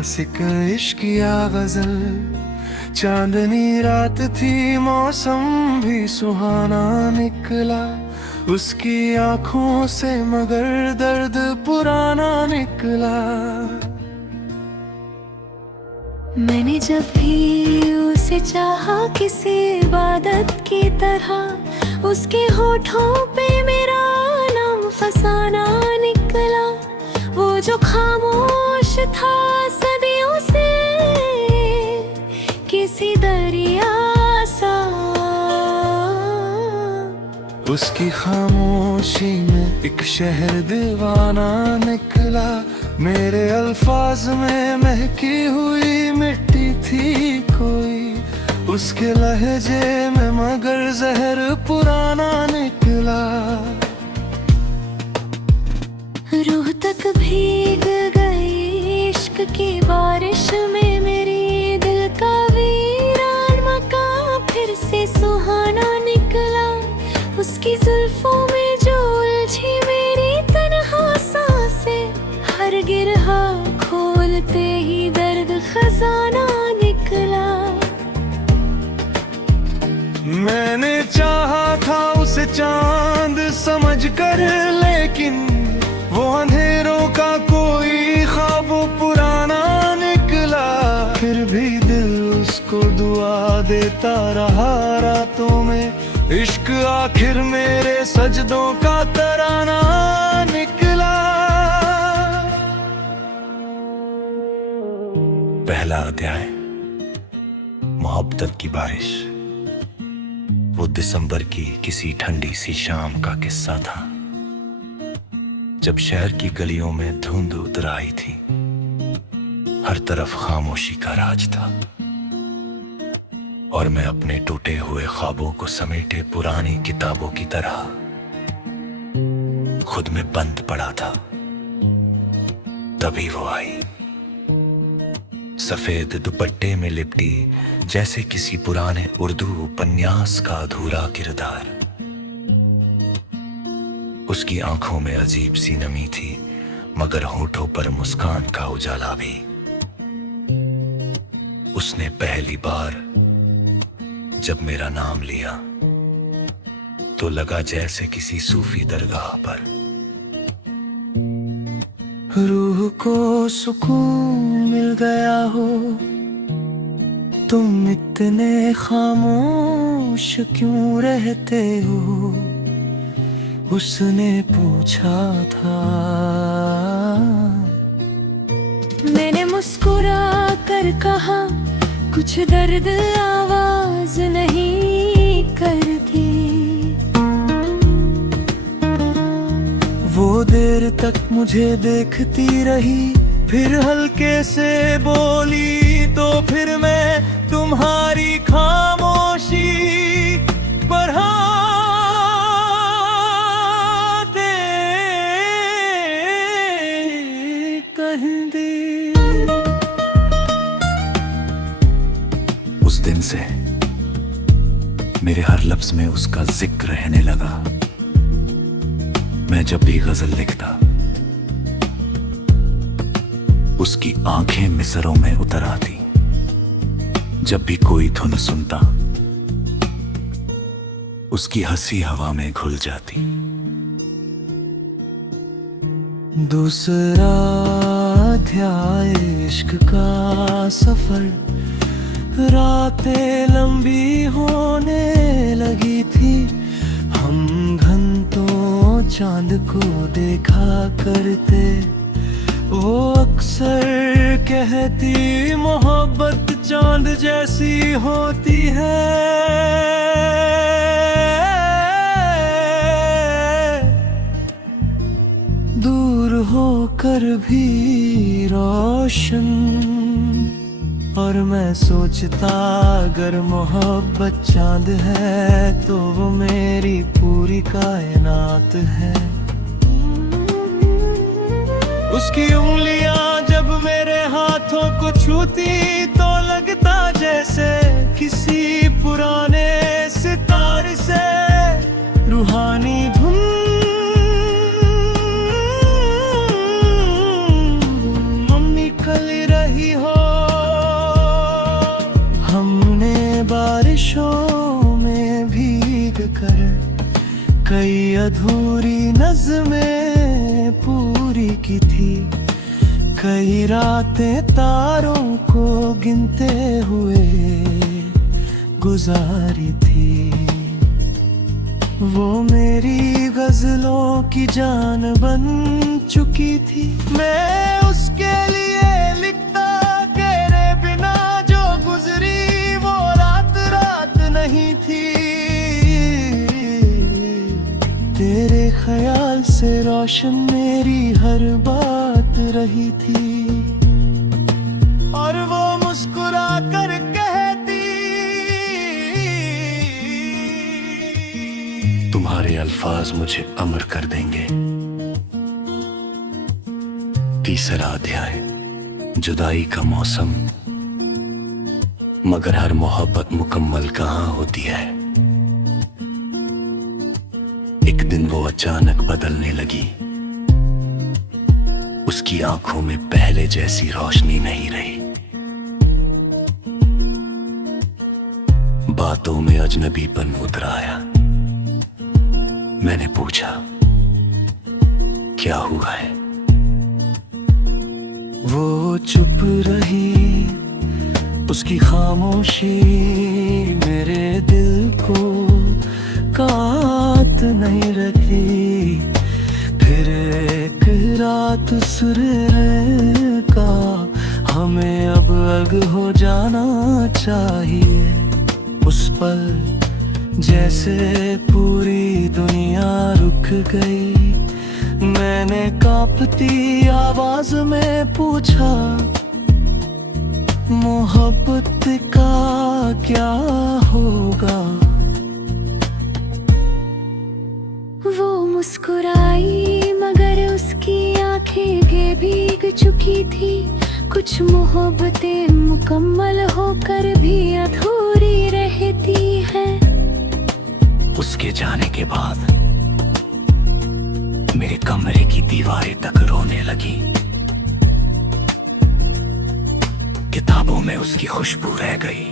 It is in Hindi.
क्लासिक इश्किया गजल। चांदनी रात थी, मौसम भी सुहाना निकला उसकी आंखों से, मगर दर्द पुराना निकला। मैंने जब भी उसे चाहा किसी इबादत की तरह, उसके होठों पे मेरा नाम फसाना निकला। वो जो खामोश था सदियों से, किसी दरिया सा। उसकी खामोशी में एक शहर दीवाना निकला। मेरे अल्फाज में महकी हुई मिट्टी थी कोई, उसके लहजे में मगर जहर पुराना निकला। रूह तक भीग गई इश्क की बारिश में मेरी, दिल का वीरान मकान फिर से सुहाना निकला। उसकी जुल्फों में जो उलझी मेरी तन्हा सांसें, हर गिरहा खोलते ही दर्द खजाना निकला। मैंने चाहा था उसे चांद समझकर, लेकिन वो अंधेरों का कोई ख्वाब पुराना निकला। फिर भी दिल उसको दुआ देता रहा रातों में, इश्क आखिर मेरे सजदों का तराना निकला। पहला अध्याय, मोहब्बत की बारिश। वो दिसंबर की किसी ठंडी सी शाम का किस्सा था, जब शहर की गलियों में धुंध उतर आई थी। हर तरफ खामोशी का राज था, और मैं अपने टूटे हुए ख्वाबों को समेटे पुरानी किताबों की तरह खुद में बंद पड़ा था। तभी वो आई, सफेद दुपट्टे में लिपटी जैसे किसी पुराने उर्दू उपन्यास का अधूरा किरदार। उसकी आंखों में अजीब सी नमी थी, मगर होठों पर मुस्कान का उजाला भी। उसने पहली बार जब मेरा नाम लिया तो लगा जैसे किसी सूफी दरगाह पर। रूह को सुकून मिल गया हो, तुम इतने खामोश क्यों रहते हो, उसने पूछा था। मैंने मुस्कुरा कर कहा, कुछ दर्द आवाज नहीं करती। वो देर तक मुझे देखती रही, फिर हल्के से बोली, तो फिर मैं तुम्हारी खामोशी पर उस दिन से मेरे हर लफ्ज में उसका जिक्र रहने लगा। मैं जब भी गजल लिखता, उसकी आंखें मिसरों में उतर आती। जब भी कोई धुन सुनता, उसकी हंसी हवा में घुल जाती। दूसरा अध्याय, इश्क का सफर। रातें लंबी होने लगी थी, हम घंटों चांद को देखा करते। वो अक्सर कहती, मोहब्बत चांद जैसी होती है। दूर होकर भी रोशन। और मैं सोचता, अगर मोहब्बत चांद है तो वो मेरी पूरी कायनात है। उसकी उंगलियां जब मेरे हाथों को छूती, तो लगता जैसे किसी पुराने सितारे से रूहानी धुन मम्मी कल रही अधूरी नज़्में पूरी की थी। कई रातें तारों को गिनते हुए गुजारी थी। वो मेरी गजलों की जान बन चुकी थी। मैं उसके लिए लिखता तेरे बिना जो गुजरी वो रात रात नहीं थी। तेरे ख्याल से रोशन मेरी हर बात रही थी। और वो मुस्कुरा कर कहती, तुम्हारे अल्फाज मुझे अमर कर देंगे। तीसरा अध्याय, जुदाई का मौसम। मगर हर मोहब्बत मुकम्मल कहाँ होती है। एक दिन वो अचानक बदलने लगी। उसकी आंखों में पहले जैसी रोशनी नहीं रही। बातों में अजनबीपन उतर आया। मैंने पूछा, क्या हुआ है? वो चुप रही। उसकी खामोशी मेरे दिल को काट नहीं रखी। फिर एक रात सुरह का हमें अब अलग हो जाना चाहिए। उस पल जैसे पूरी दुनिया रुक गई। मैंने कांपती आवाज में पूछा, मोहब्बत का क्या होगा? वो मुस्कुराई मगर उसकी आंखें भीग चुकी थी। कुछ मोहब्बतें मुकम्मल होकर भी अधूरी रहती हैं। उसके जाने के बाद मेरे कमरे की दीवारें तक रोने लगी। किताबों में उसकी खुशबू रह गई।